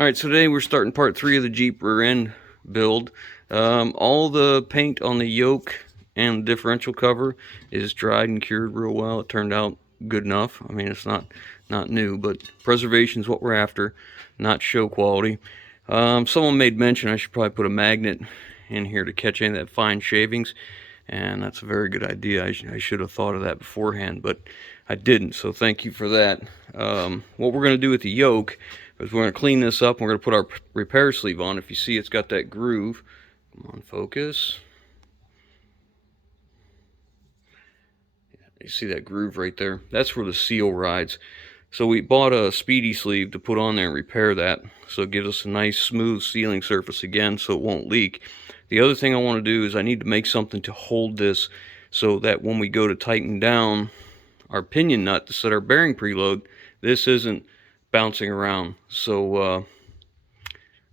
Alright, so today we're starting part 3 of the Jeep rear end build. All the paint on the yoke and the differential cover is dried and cured real well. It turned out good enough. I mean, it's not new, but preservation is what we're after, not show quality. Someone made mention I should probably put a magnet in here to catch any of that fine shavings, and that's a very good idea. I should have thought of that beforehand, but I didn't, so thank you for that. What we're going to do with the yoke is we're going to clean this up and we're going to put our repair sleeve on. If you see, it's got that groove. Come on, focus. You see that groove right there? That's where the seal rides. So we bought a SPEEDI sleeve to put on there and repair that, so it gives us a nice smooth sealing surface again so it won't leak. The other thing I want to do is I need to make something to hold this so that when we go to tighten down our pinion nut to set our bearing preload, this isn't bouncing around. So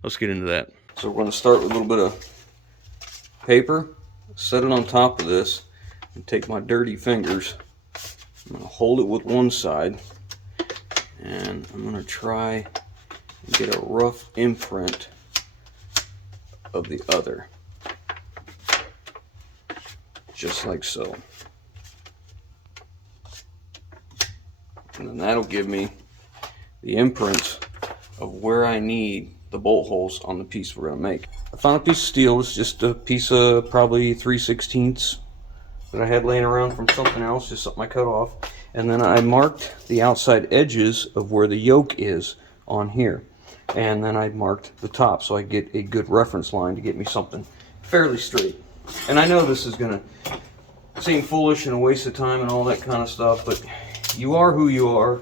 let's get into that. So we're going to start with a little bit of paper, set it on top of this, and take my dirty fingers. I'm going to hold it with one side, and I'm going to try and get a rough imprint of the other, just like so. And then that'll give me the imprints of where I need the bolt holes on the piece we're going to make. I found a piece of steel. It's just a piece of probably 3/16 that I had laying around from something else, just something I cut off. And then I marked the outside edges of where the yoke is on here. And then I marked the top so I get a good reference line to get me something fairly straight. And I know this is going to seem foolish and a waste of time and all that kind of stuff, but you are who you are.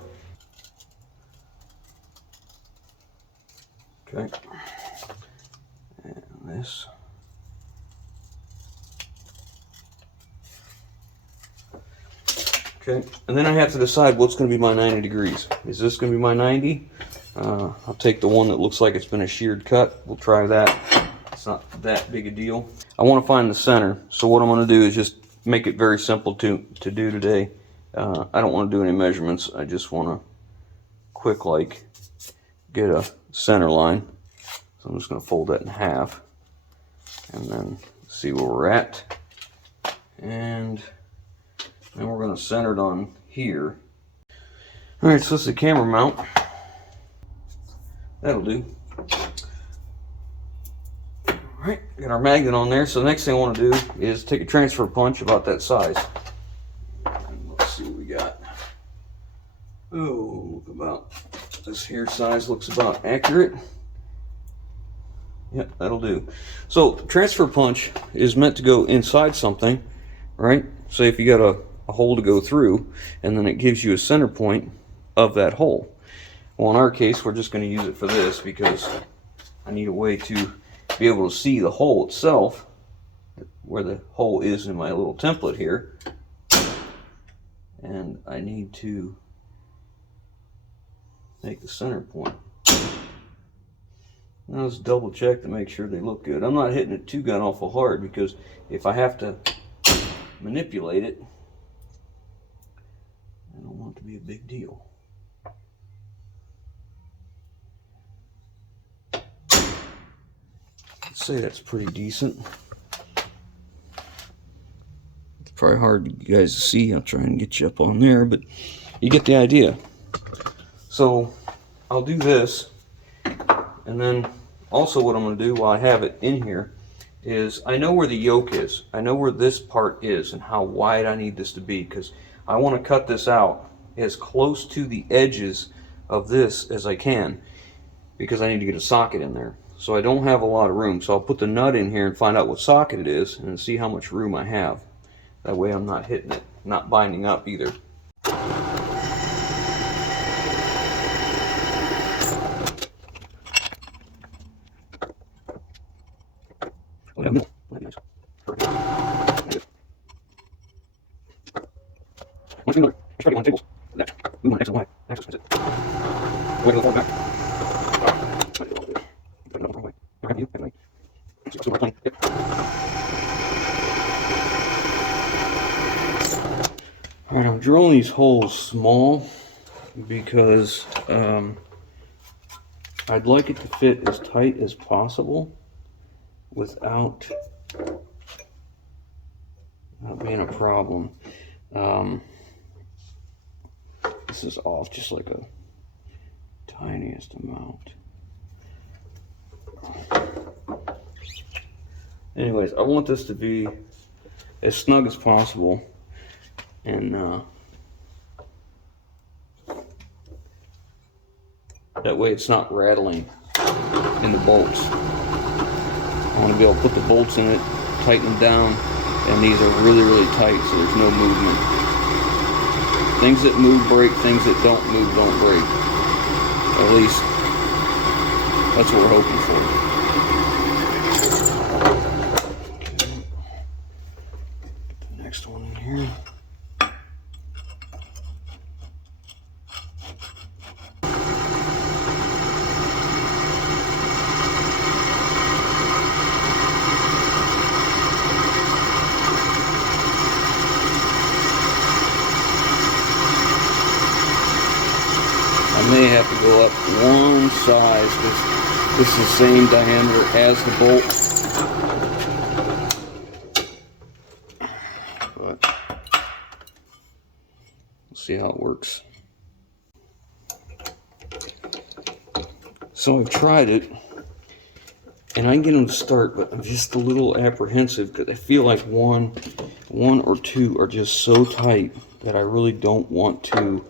Okay. And this. Okay. And then I have to decide what's going to be my 90 degrees. Is this going to be my 90? I'll take the one that looks like it's been a sheared cut. We'll try that. It's not that big a deal. I want to find the center. So what I'm going to do is just make it very simple to do today. I don't want to do any measurements. I just want to quick get a center line. So I'm just going to fold that in half and then see where we're at. And then we're going to center it on here. Alright, so this is the camera mount. That'll do. Alright, got our magnet on there. So the next thing I want to do is take a transfer punch about that size. Let's see what we got. Oh, about this here size looks about accurate. Yep, that'll do. So transfer punch is meant to go inside something, right? Say if you got a hole to go through, and then it gives you a center point of that hole. Well, in our case, we're just going to use it for this because I need a way to be able to see the hole itself, where the hole is in my little template here. And I need to make the center point. Now let's double check to make sure they look good. I'm not hitting it too awful hard because if I have to manipulate it, I don't want it to be a big deal. I'd say that's pretty decent. It's probably hard for you guys to see. I'll try and get you up on there, but you get the idea. So I'll do this, and then also what I'm going to do while I have it in here is I know where the yoke is. I know where this part is and how wide I need this to be, because I want to cut this out as close to the edges of this as I can, because I need to get a socket in there. So I don't have a lot of room. So I'll put the nut in here and find out what socket it is and see how much room I have. That way I'm not hitting it, not binding up either. Alright, I'm drilling these holes small because I'd like it to fit as tight as possible without being a problem. This is off just like a tiniest amount. Anyways, I want this to be as snug as possible, and that way it's not rattling in the bolts. I want to be able to put the bolts in it, tighten them down, and these are really, really tight, so there's no movement. Things that move break, things that don't move don't break. At least that's what we're hoping for. Get the next one in here. I may have to go up one size because this is the same diameter as the bolt. But we'll see how it works. So I've tried it, and I can get them to start, but I'm just a little apprehensive because I feel like one or two are just so tight that I really don't want to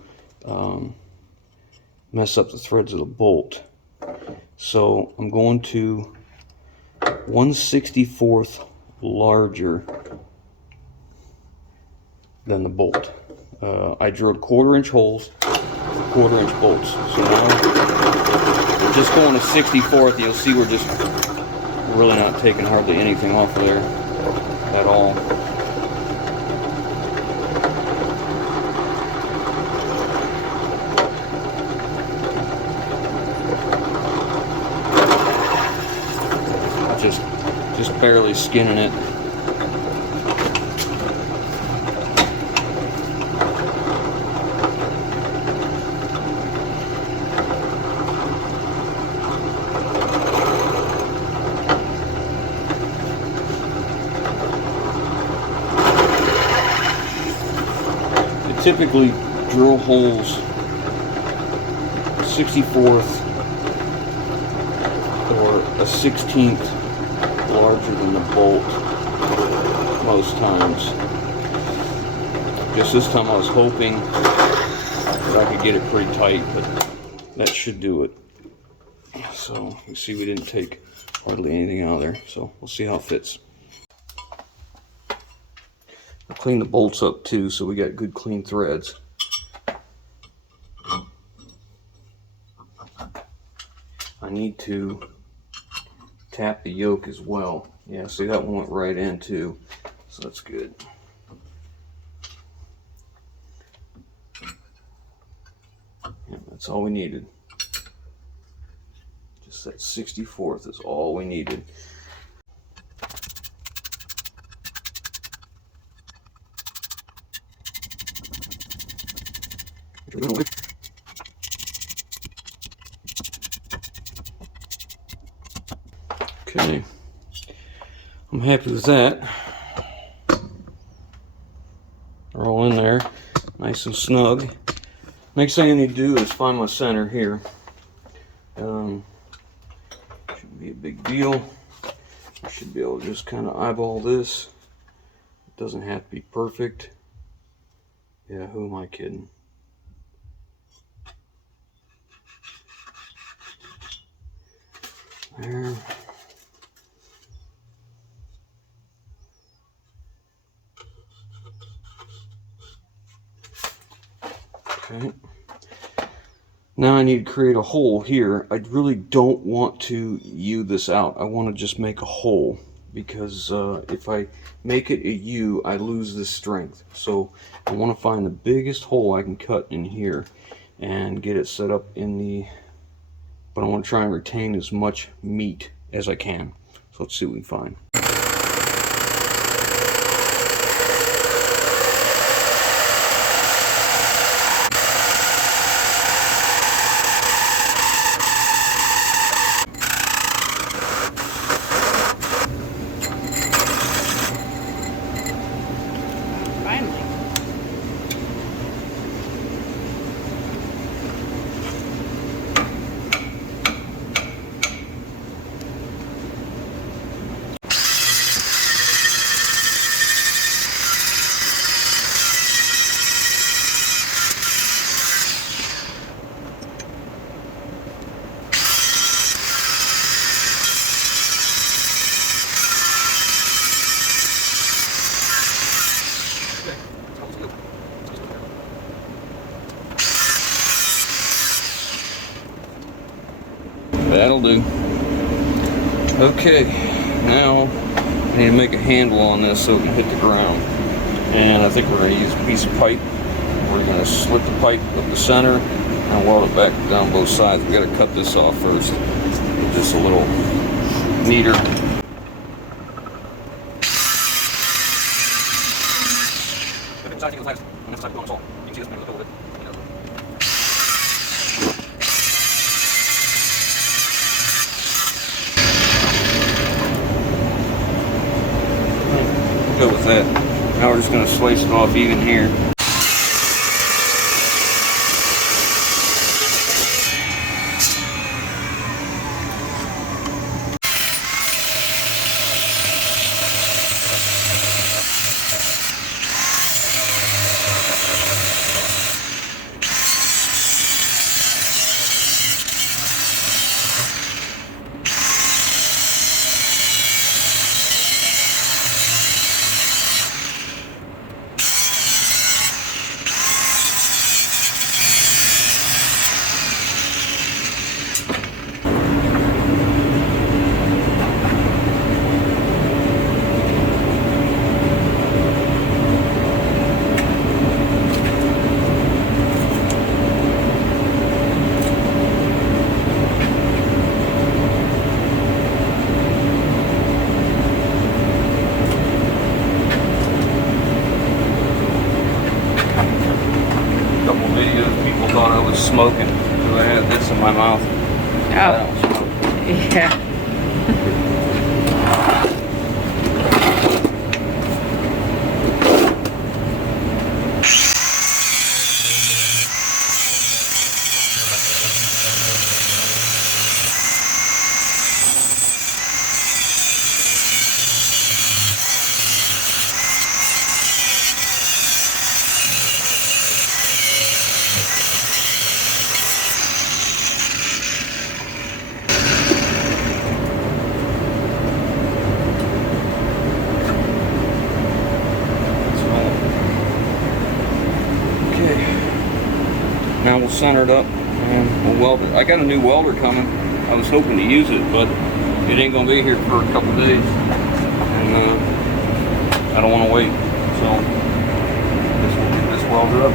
mess up the threads of the bolt. So I'm going to 1/64th larger than the bolt. I drilled 1/4-inch holes, 1/4-inch bolts. So now we're just going to 1/64th. You'll see we're just really not taking hardly anything off of there at all. Just barely skinning it. I typically drill holes 1/64th or a 1/16th larger than the bolt most times. Just this time I was hoping that I could get it pretty tight, but that should do it. So you see we didn't take hardly anything out of there, so we'll see how it fits. I'll clean the bolts up too so we got good clean threads. I need to tap the yoke as well. Yeah, see that one went right in too, so that's good. Yeah, that's all we needed. Just that 1/64th is all we needed. Okay, I'm happy with that. They're all in there, nice and snug. Next thing I need to do is find my center here. Shouldn't be a big deal. I should be able to just kind of eyeball this. It doesn't have to be perfect. Yeah, who am I kidding? There. Okay. Now I need to create a hole here. I really don't want to U this out. I want to just make a hole because if I make it a U, I lose this strength. So I want to find the biggest hole I can cut in here and get it set up in the, but I want to try and retain as much meat as I can. So let's see what we can find. That'll do. Okay, now I need to make a handle on this so it can hit the ground. And I think we're going to use a piece of pipe. We're going to slit the pipe up the center and weld it back down both sides. We got to cut this off first. Get this a little neater. Go with that. Now we're just going to slice it off even here. Smoking because I had this in my mouth. Oh, yeah. Now we'll center it up and we'll weld it. I got a new welder coming. I was hoping to use it, but it ain't gonna be here for a couple days, and I don't want to wait. So we'll get this welded up.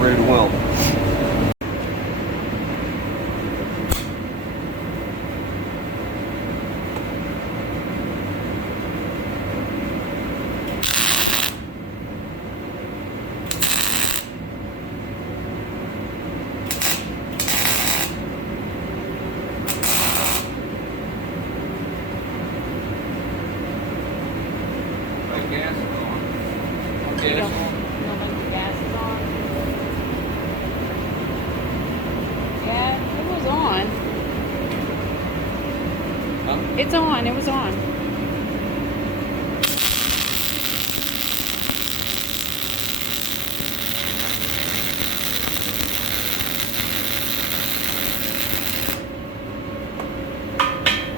Ready to weld. Gas is on. Gas on. It's on, it was on.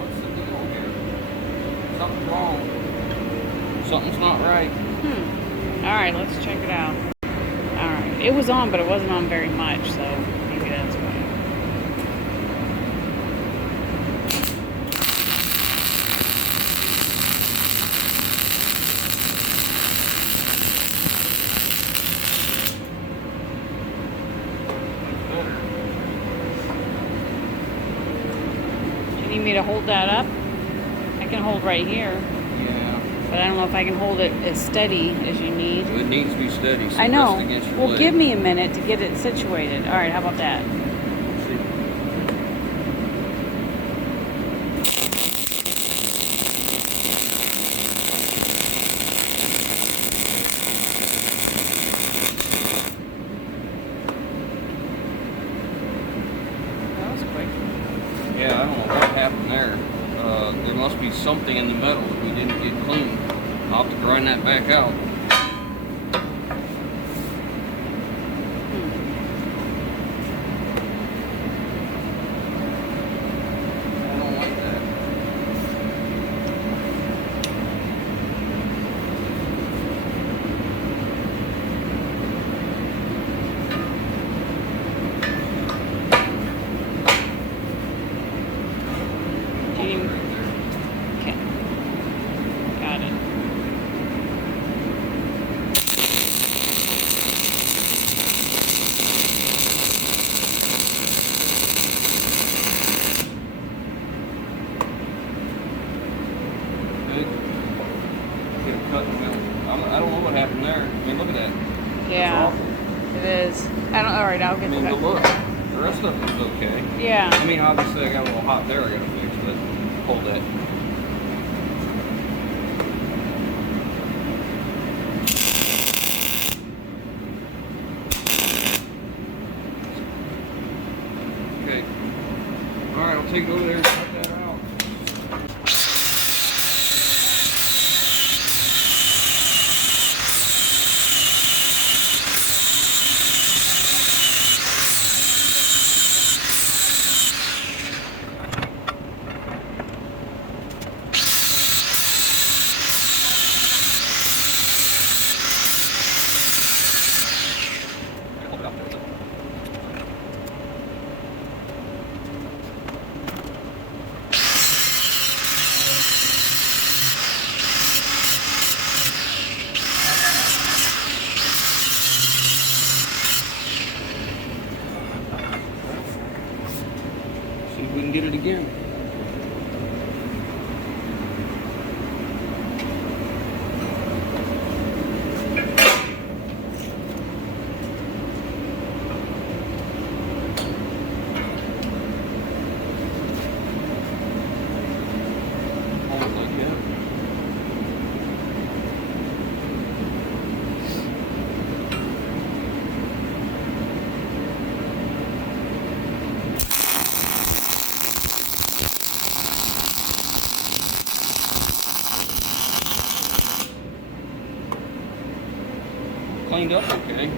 What's the deal here? Something's wrong. Something's not right. Alright, let's check it out. Alright, it was on, but it wasn't on very much, so maybe that's why. You need me to hold that up? I can hold right here. Yeah. But I don't know if I can hold it as steady as you need. It needs to be steady. So I know. rest against your Well, leg. give me a minute to get it situated. All right, how about that? some metal that we didn't get clean. I'll have to grind that back out. I don't like that. Okay. Got it. Get a cut in the middle. I don't know what happened there. I mean, look at that. Yeah, it is. I don't. All right, I'll get I mean, the but look, the rest of it is okay. Yeah. I mean, obviously I got a little hot there I gotta fix, but hold that. Okay. Alright, I'll take it over there and check that out. See if we can get it again. Hold it like that. Cleaned up okay.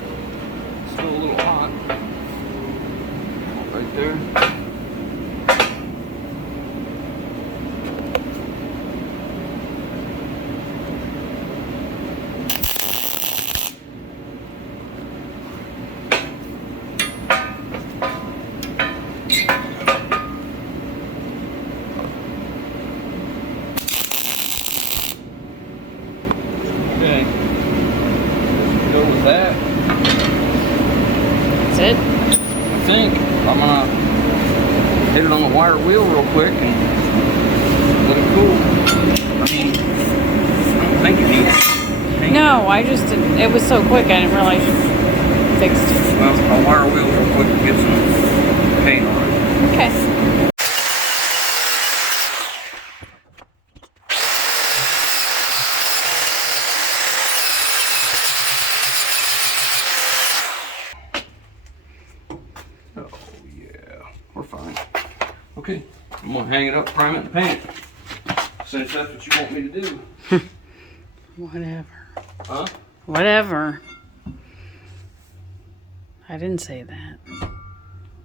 Still a little hot. Right there. Okay. Go with that. That's it. I think I'm gonna hit it on the wire wheel real quick and let it cool. I mean, I don't think it needs paint. No, I just didn't. It was so quick. I didn't realize you fixed it. Well, I'll wire wheel real quick and get some paint on it. Okay. Oh yeah, we're fine. Okay, I'm gonna hang it up, prime it, and paint it. Since that's what you want me to do. Whatever. Huh? Whatever. I didn't say that.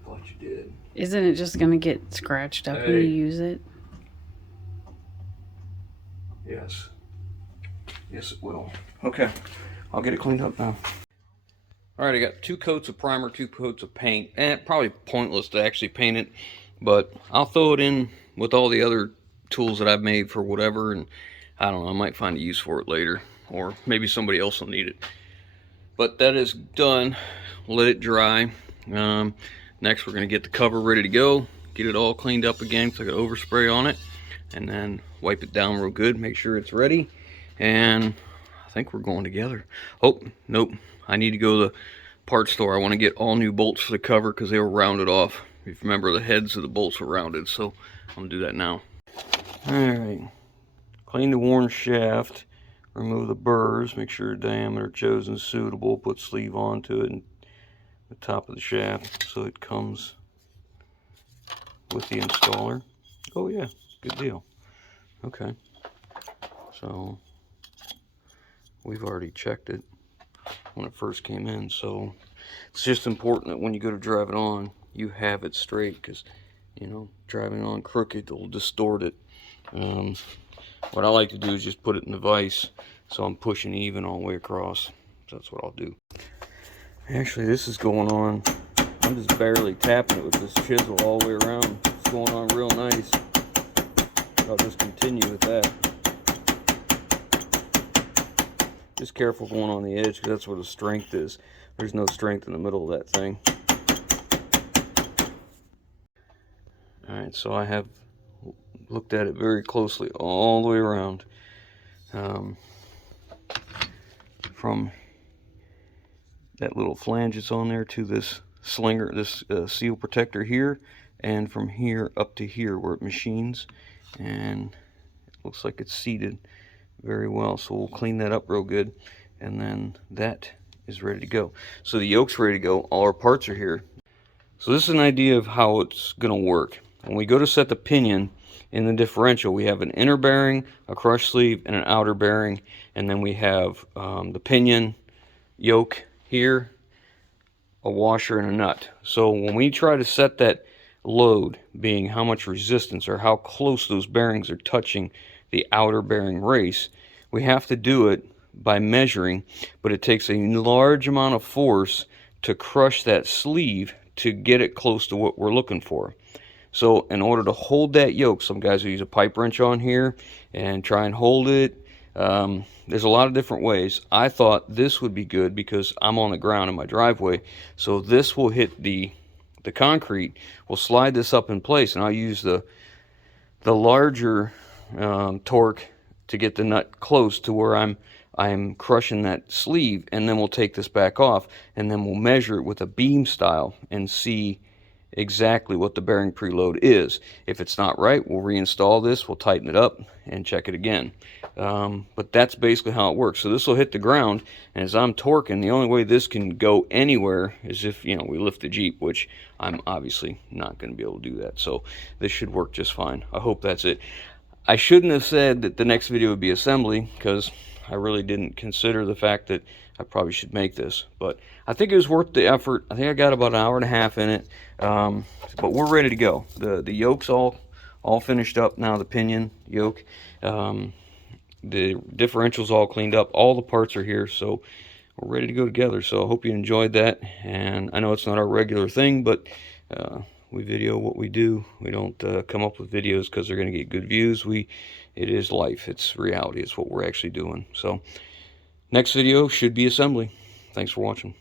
Thought you did. Isn't it just gonna get scratched up when you Hey. use it? Yes. Yes, it will. Okay, I'll get it cleaned up now. All right, I got 2 coats of primer, 2 coats of paint, and probably pointless to actually paint it, but I'll throw it in with all the other tools that I've made for whatever, and I don't know, I might find a use for it later, or maybe somebody else will need it. But that is done. Let it dry. Next, we're gonna get the cover ready to go, get it all cleaned up again, so I got overspray on it, and then wipe it down real good, make sure it's ready, and I think we're going together. Oh, nope. I need to go to the parts store. I want to get all new bolts for the cover because they were rounded off. If you remember, the heads of the bolts were rounded, so I'm going to do that now. Alright. Clean the worn shaft. Remove the burrs. Make sure the diameter chosen is suitable. Put sleeve onto it and the top of the shaft so it comes with the installer. Oh yeah, good deal. Okay. So we've already checked it when it first came in, so it's just important that when you go to drive it on, you have it straight, because, you know, driving on crooked will distort it. What I like to do is just put it in the vise, so I'm pushing even all the way across. So that's what I'll do. Actually, this is going on. I'm just barely tapping it with this chisel all the way around. It's going on real nice. I'll just continue with that. Just careful going on the edge, because that's where the strength is. There's no strength in the middle of that thing. Alright, so I have looked at it very closely all the way around. From that little flange that's on there to this slinger, this seal protector here, and from here up to here where it machines, and it looks like it's seated very well. So we'll clean that up real good, and then that is ready to go. So the yoke's ready to go. All our parts are here. So this is an idea of how it's going to work. When we go to set the pinion in the differential, we have an inner bearing, a crush sleeve, and an outer bearing, and then we have the pinion yoke here, a washer, and a nut. So when we try to set that load, being how much resistance or how close those bearings are touching the outer bearing race, we have to do it by measuring, but it takes a large amount of force to crush that sleeve to get it close to what we're looking for. So in order to hold that yoke, some guys will use a pipe wrench on here and try and hold it. There's a lot of different ways. I thought this would be good because I'm on the ground in my driveway, so this will hit the concrete. We'll slide this up in place, and I'll use the larger torque to get the nut close to where I'm crushing that sleeve, and then we'll take this back off, and then we'll measure it with a beam style and see exactly what the bearing preload is. If it's not right, we'll reinstall this, we'll tighten it up and check it again. But that's basically how it works. So this will hit the ground, and as I'm torquing, the only way this can go anywhere is if, you know, we lift the Jeep, which I'm obviously not going to be able to do that. So this should work just fine. I hope that's it. I shouldn't have said that the next video would be assembly, because I really didn't consider the fact that I probably should make this, but I think it was worth the effort. I think I got about an hour and a half in it, but we're ready to go. The yoke's all finished up now, the pinion yoke. The differential's all cleaned up. All the parts are here, so we're ready to go together. So I hope you enjoyed that, and I know it's not our regular thing, but we video what we do. We don't come up with videos because they're going to get good views. It is life. It's reality. It's what we're actually doing. So next video should be assembly. Thanks for watching.